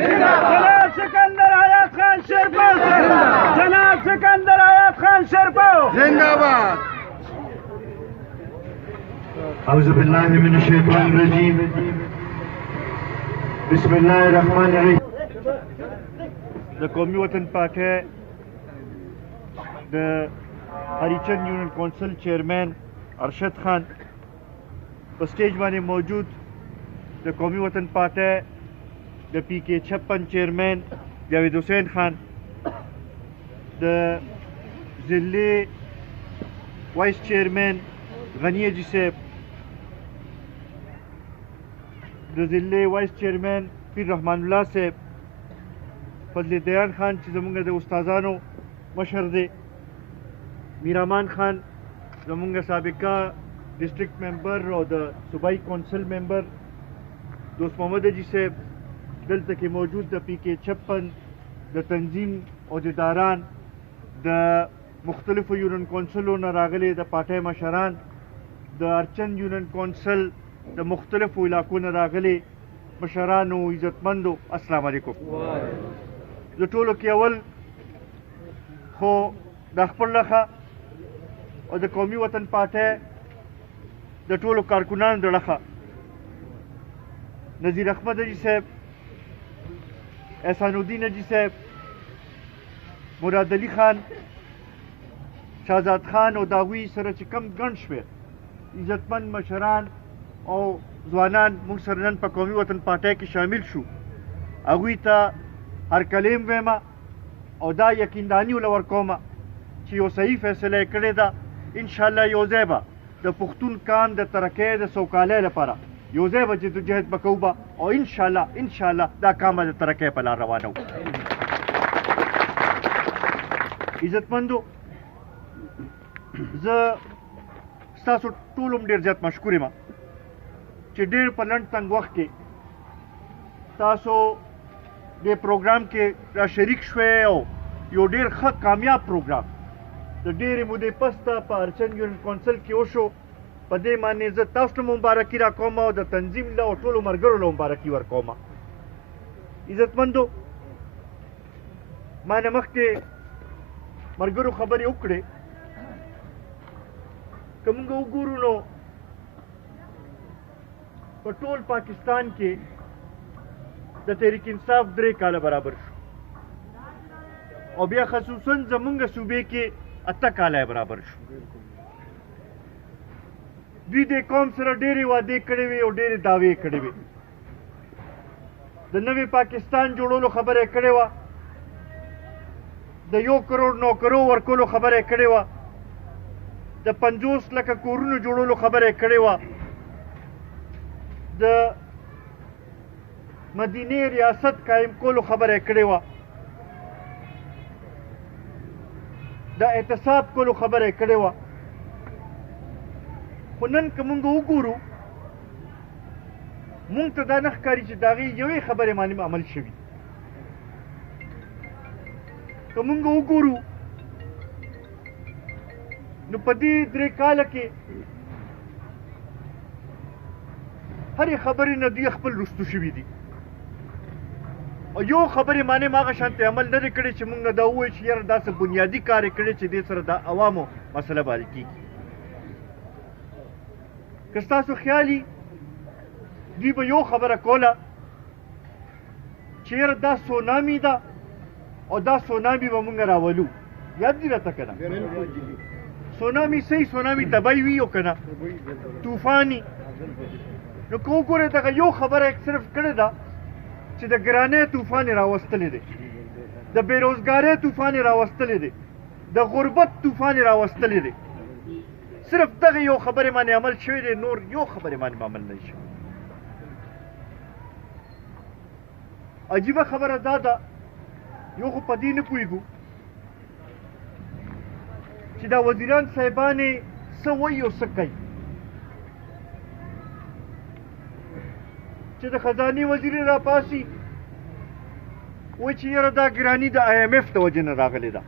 जनाब सिकंदर आयात खान शेरपा जनाब सिकंदर आयात खान शेरपा जिंदाबाद। औज़ु बिल्लाहि मिनश शैतानिर रजीम बिस्मिल्लाहिर रहमानिर रहीम। د قومي وطن پارټۍ د هریچند یونین کونسل چیرمین ارشد خان په سټیج باندې موجود د قومي وطن پارټۍ د پی کې 56 چیرمین جاوید حسین خان د ضلعي وایس چیرمین غنی حاجي صاحب د ضلعي وایس چیرمین پیر رحمان الله صاحب فضل دیان خان چې زمونږ د استادانو مشر دی میرامان خان زمونږ سابقه ډسټرکټ ممبر او د صوبایي کونسل ممبر دوست محمد حاجي صاحب دلته کې موجود د پی کې 56 د تنظیم عہدیداران د مختلفو یونین کونسلو نه راغلي د پارټۍ مشران د ارچند یونین کونسل د مختلفو علاقو نه راغلي مشرانو عزتمندو السلام علیکم د ټولو کې اول خو د خپل لخوا او د قومي وطن پارټۍ د ټولو کارکنانو د لخوا نذیر احمد حاجي صاحب احسان الدین حاجي صاحب مراد علي خان شهزاد خان او د هغوی سره چې کم ګڼ شمېر عزتمند مشران او ځوانان موږ سره نن په قومي وطن پارټۍ کې شامل شو هغوی ته هر کلیم ویمه او دا یقینداني ورله ورکومه چې یو صحیح فیصله یې کړې ده انشاءالله یو ځای به د پښتون قام د ترقۍ د سوکالۍ لپاره یو ځای به جدوجهد به کوو به او انشاءالله دا کام به د ترقۍ په لار روانوو عزتمندو زه ستاسو ټولو هم ډېر زیات مشکور یم چې ډېر په لنډ تنګ وخت کې تاسو دې پروګرام کې را شریک شوی او یو ډېر ښه کامیاب پروګرام د ډېرې مودې پسته په ارچند یونین کونسل کې وشو په دې باندې زه تاسو ته مبارکي راکوم او د تنظیم له او ټولو ملګرو له مبارکي ورکوم عزتمندو ما نه مخکې ملګرو خبرې وکړې که موږ وګورو نو په ټول پاکستان کې د تحریک انصاف 3 کاله برابر شو او بیا خصوصا زمونږ صوبې کې 8 کاله برابر شو دوی د قوم سره ډېرې وعدې کړې وې او ډېرې دعوې کړې وې د نوي پاکستان جوړولو خبره یې کړې وه د 1 کروڑ نوکرو ورکولو خبره یې کړې وه د 50 لکه کورونو جوړولو خبره یې کړې وه د مدینه ریاست قائم کولو خبره یې کړې وه د احتساب کولو خبره یې کړې وه خو نن که موږ وګورو موږ ته دا نه ښکاري چې د هغې یوې خبرې باندې عمل شوي که موږ وګورو نو په دې 3 کاله کې هرې خبرې نه دوی خپل رستو شوي دي او یو خبرې باندې هم هغه شانتې عمل نه دی کړی چې موږ دا ووایو چې یاره داسې بنیادي کار یې کړی چې دې سره د عوامو مسله به حل کېږي که ستاسو خیالي دوی به یو خبره کوله چې یاره دا سونامي ده او دا سونامي به موږ راولو یاد دي راته که نه سونامي صحیح سونامي تبی وي او که نه طوفاني نو که وګورئ دغه یو خبره صرف کړې ده چې د ګرانۍ طوفان یې راوستلی دی د بېروزګارۍ طوفان یې راوستلی دی د غربت طوفان یې راوستلی دی صرف دغه یو خبرې باندې عمل شوی دی نور یو خبرې باندې عمل نه شوی عجیبه خبره دا ده یو خو په دې نه پوهېږو چې دا وزیران صاحبان یې څه وایي او څه کوي چې د خزانې وزیر راپاسي وایي چې یاره دا ګراني د IMF د وجې نه راغلې ده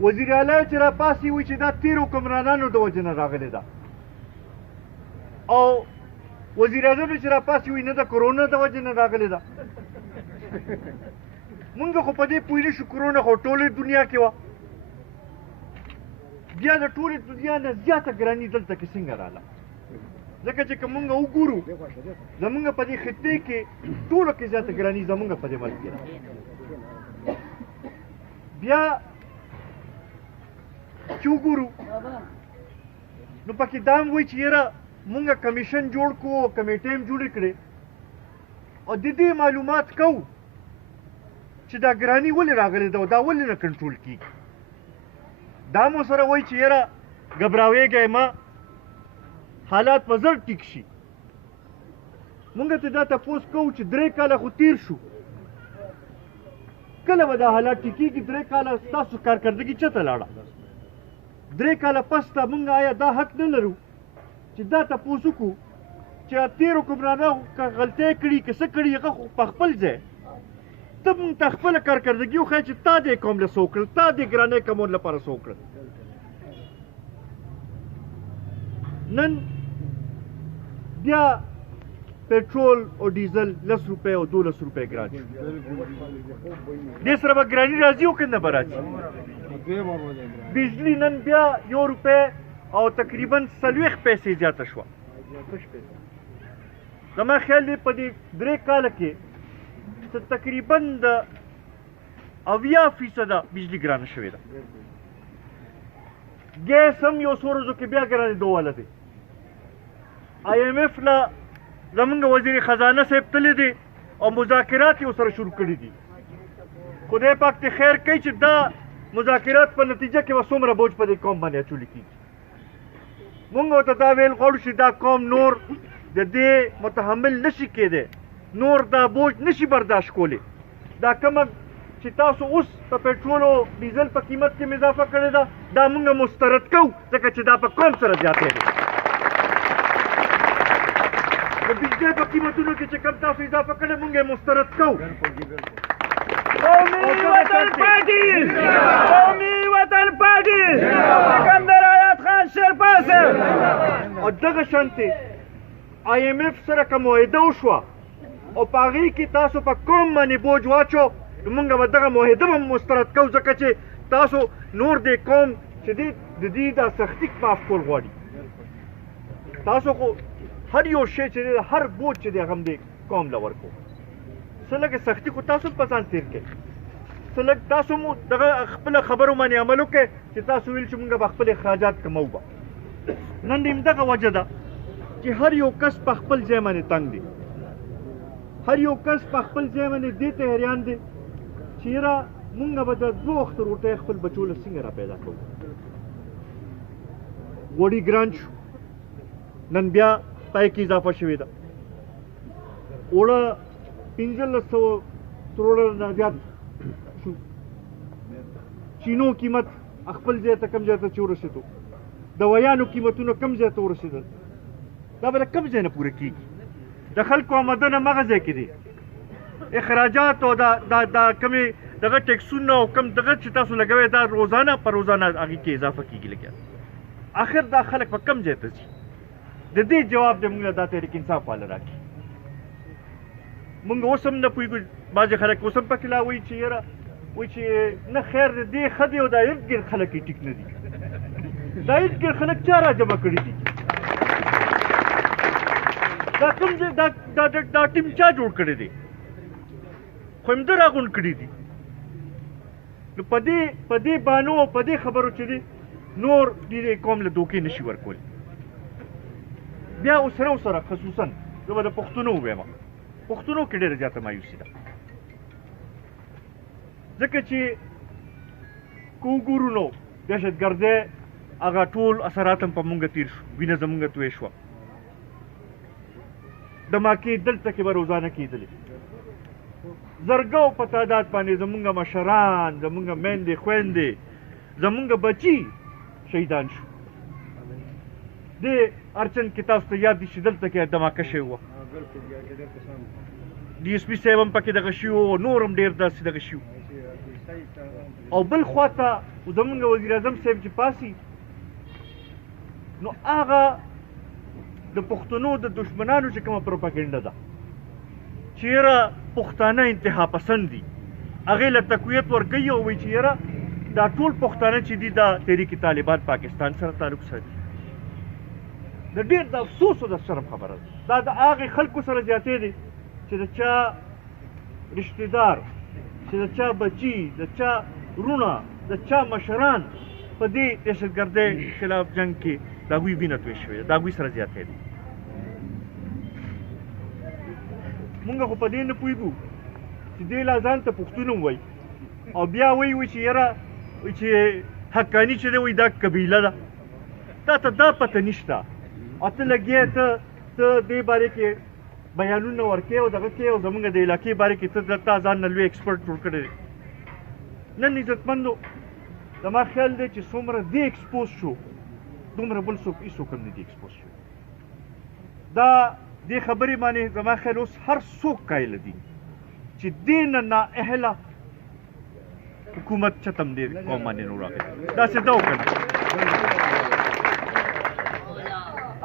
وزیر اعلی چې راپاسي وایي چې دا تیرو حکمرانانو د وجې نه راغلې ده او وزیر اعظم چې راپاسې وي نه د کرونا د وجې نه راغلې ده مونږ خو په دې پوه نه شو کرونا خو ټولې دنیا کې وه بیا د ټولې دنیا نه زیاته ګراني دلته کې څنګه راغله ځکه چې که مونږ وګورو زمونږ په دې خطې کې ټولو کې زیاته ګراني زمونږ په دې ملک کې ده بیا چې وګورو نو پکې دا هم وایي چې یاره مونږ کمیشن جوړ کړو او کمیټې هم جوړې کړې او د دې معلومات کوو چې دا ګراني ولې راغلې ده او دا ولې نه کنټرول کېږي دا مو سره وایي چې یاره ګبراویږئ مه حالات به زر ټیک شي مونږ ته دا تپوس کوو چې 3 کاله خو تیر شو کله به دا حالات ټیکېږي 3 کاله ستاسو کارکردګي چېرته لاړه 3 کاله پس ته مونږ آیا دا حق نه لرو چې دا تپوس وکړو چې تېرو حکمرانو که غلطۍ کړي که څه کړي هغه خو په خپل ځای ته مونږ ته خپله کارکردګي وښایه چې تا دې قوم له څه وکړل تا دې ګرانۍ کمولو لپاره څه وکړل نن بیا पेट्रोल और डीजल 10 रुपए और 12 रुपए ګران شي دې سره به ګراني راځي او کنه به راځي بجلی نن بیا 1 روپے او تقریبا 40 پیسې زیاته شوه زما خیال دی په دې 3 کاله کې تقریبا د 80% بجلی ګرانه شوې ده ګیس هم یو څو ورځو کې بیا ګرانې دوواله دی IMF لا زمونږ وزیر خزانه صاحب تللی دی او مذاکرات یې ورسره شروع کړي دي خدای پاک ته خیر کوي چې دا مذاکرات په نتیجه کې به څومره بوج په دې قوم باندې اچولی کېږي مونږ ورته دا ویل غواړو چې دا قوم نور د دې متحمل نشي کېدی نور دا بوج نشي برداشت کولی دا کومه چې تاسو اوس په پټرول او ډیزل په قیمت کې اضافه کړې ده دا مونږ مسترد کوو ځکه چې دا په قوم سره زیاتې دی د بجلی په قیمتونو کې چې کوم تاسو اضافه کړې مونږ یې مسترد کوو قومي وطن پارټي قومي وطن پارټي سکندر آیات خان شیرپا صاحب او دغه شانتې IMF سره که معاهده وشوه او په هغې کې تاسو په قوم باندې بوج واچو نو مونږ به دغه معاهده به مسترد کوو ځکه چې تاسو نور دې قوم چې دی د دې دا سختي معاف کول غواړي تاسو خو هر یو شی چې دی هر بوج چې دی هغه هم دې قوم له ورکو څه لږه سختي خو تاسو په ځان تېر کړئ څه لږ تاسو مو دغه خپله خبرو باندې عمل وکړئ چې تاسو ویل چې مونږ به خپل اخراجات کمو به نن د همدغه وجه ده چې هر یو کس په خپل ځای باندې تنګ دی هر یو کس په خپل ځای باندې دې ته حیران دی چې یاره مونږ به د 2 وخته روټۍ خپل بچو له څنګه را پیدا کوو غوړي ګران شو نن بیا پای کې اضافه شوې ده اوړه 1500 کروڑه نه زیات شو چینو قیمت خپل ځای ته کم ځای ته چې ورسېدو دوایانو قیمتونه کم ځای ته ورسېدل دا به د کم ځای نه پوره کېږي د خلکو آمدنه مغه ځای کې دی اخراجات او دا کمې دغه ټیکسونه او کم دغه چې تاسو لګوئ دا روزانه په روزانه هغې کې اضافه کېږي لګیا آخر دا خلک په کم ځای ته ځي د دې جواب دې موږ له دا تحریک انصاف والا راکړي موږ اوس هم نه پوهېږو بعضې خلک اوس هم پکې لا وایي چې یاره وایي چې نه خیر د دې ښه دی او دا ارد ګرد خلک یې ټیک نه دي دا ارد ګرد خلک چا را جمع کړي دي دا کوم دا ټیم چا جوړ کړی دی خو همده راغونډ کړي دي نو په دې بانو او په دې خبرو چې دی نور دې قوم له دوکې نشي ورکولی بیا سره خصوصا زه به د پښتنو ووایم پښتنو کې ډېره زیاته مایوسي ده ځکه چې که وګورو نو دهشتګردۍ هغه ټول اثرات هم په مونږ تېر شو وینه زمونږ توی شوه دماکې دلته کې به روزانه کېدلې زرګو په تعداد باندې زمونږ مشران زمونږ میندې خویندې زمونږ بچي شهیدان شو دې ارچن کې تاسو ته یاد دي چې دلته کې دماکه شوې وه DSP صاحب هم پکې دغه شوي وو نور هم ډېر داسې دغه شوي او بل خوا ته زمونږ وزیر اعظم صاحب چې پاسي نو هغه د پښتنو د دشمنانو چې کومه پروپاګنډه ده چې یاره پښتانه انتها پسند دي هغې له تقویت ورکوي او وایي چې یاره دا ټول پښتانه چې دي دا تحریک طالبان پاکستان سره تعلق ساتي د ډېر د افسوس او د شرم خبره ده دا د هغې خلکو سره زیاتې دي چې د چا رشته دار چې د چا بچي د چا رونه د چا مشران په دې دهشتګردۍ خلاف جنګ کې د هغوی وینه توی شوې ده د هغوی سره زیاتې دي مونږ خو په دې نه پوهېږو چې دې لا ځان ته پښتون وایي او بیا وایي چې یاره چې حقاني چې دی وایي دا قبیله ده تا ته دا پته نشته او ته لګیا ته دې باره کې بیانونه ورکې او دغه کې او زمونږ د علاقې باره کې ته تا ځان نه لوی ایکسپرټ جوړ کړی دی نن عزتمندو زما خیال دی چې څومره دې ایکسپوز شو دومره بل څوک هېڅوک هم نه دي ایکسپوز شو دا دې خبرې باندې زما خیال اوس هر څوک قایل دي چې دې نه نااهله حکومت چتم دې قوم باندې نو راغلی داسې ده وکړه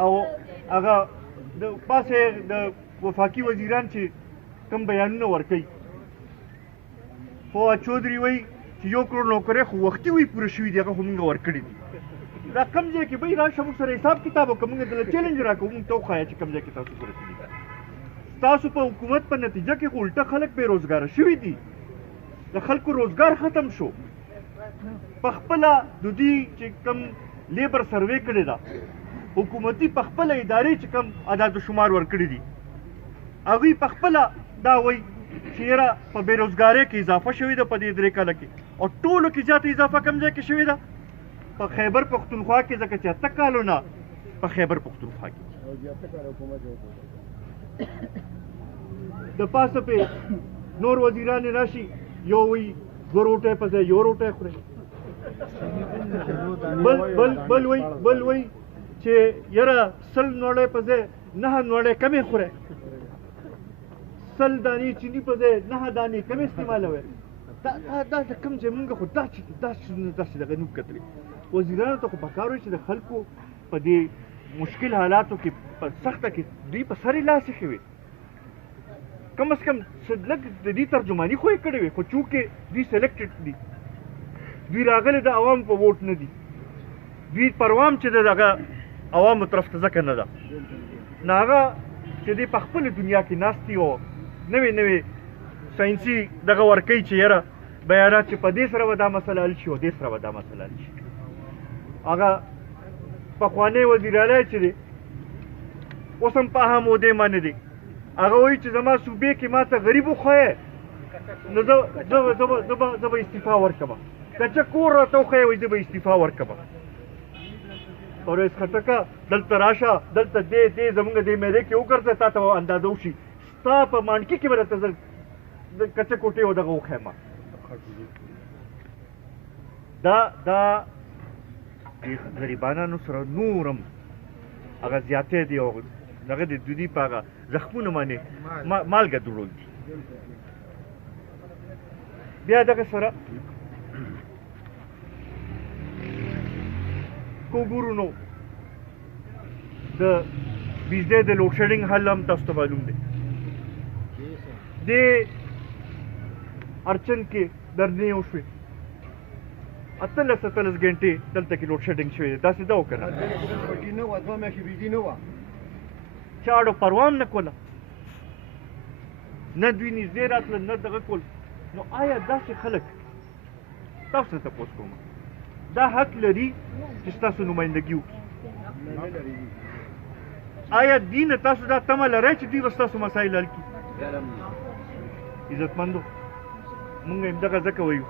او هغه د پاسه د وفاقي وزیران چې کوم بیانونه ورکوي فواد چودھري وایي چې 1 کروڑ نوکرۍ خو وختي وایي پوره شوي دي هغه خو موږ ورکړي دي دا کوم ځای کې بهی راشه موږ سره حساب کتاب وکړه موږ دله چیلنج راکړو موږ ته وښایه چې کوم ځای کې تاسو پوره کړي ستاسو په حکومت په نتیجه کې خو الټه خلک بې روزګاره شوي دي د خلکو روزګار ختم شو په خپله د دوی چې کوم لیبر سروې کړې ده حکومتي په خپله ادارې چې کوم عدد و شمار ورکړي دي هغوی په خپله دا وایي چې یاره په بېروزګارۍ کې اضافه شوې ده په دې 3 کاله کې او ټولو کې زیاته اضافه کوم ځای کې شوې ده په خیبر پښتونخوا کې ځکه چې 8 کالو نه په خیبر پښتونخوا کې د پاسه په نور وزیران راشي یو وایي 2 روټۍ په ځای 1 روټۍ خوري بل وایي چې یاره 100 نوړۍ په ځای 9 نوړۍ کمې خورئ 100 دانې چیني په ځای 9 دانې کمې استعمالوئ دا کوم ځای مونږ خو داسې دغه نه کتلې وزیرانو ته خو پکار وایي چې د خلکو په دې مشکل حالاتو کې په سخته کې دوی په سر یې لاس ایښی وي کم از کم لږ د دې ترجماني خو یې کړې وي خو چونکې دوی سلیکټډ دي دوی راغلي د عوامو په ووټ نه دي دوی پروام چې د دغه عوامو طرف ته ځکه نه ده نو هغه چې دوی په خپله دنیا کې ناست دي او نوې ساینسي دغه ورکوي چې یاره بیانات چې په دې سره به دا مسله حل شي او دې سره به دا مسله حل شي هغه پخوانی وزیر اعلی چې دی اوس هم په هغه مودې باندې دی هغه وایي چې زما صوبې کې ما ته غریب وښیې نو زه به استعفا ورکړم که چا کور راته وښیې وایي زه به استعفا ورکړم پرویز خټکه دلته راشه دلته دې زمونږ دې میدې کې وګرځه تا ته اندازه وشي ستا په مانډکي کې به درته زه د کچه کوټې او دغه وښیم دا غریبانانو سره نورم هغه زیاتې دي او دغه د دوی په هغه زخمونو باندې مالګه دوړول دي بیا دغه سره کو ګورو نو د بجلی د لوډ شیډینګ حل هم تاسو ته معلوم دی د ارچن کې درنې وشوې 18 غنټې دلته کې لوډ شیډینګ شوې ده داسې ده و که نه چاړو پروام نه کوله نه دوی نږدې راتلل نه دغه کول نو آیا داسې خلک تاسو ته تپوس کوم دا حق لري چې ستاسو نمایندګي وکړي آیا دې نه تاسو دا تمه لرئ چې دوی به ستاسو مسایل حل کړي عزتمندو مونږ همدغه ځکه وایو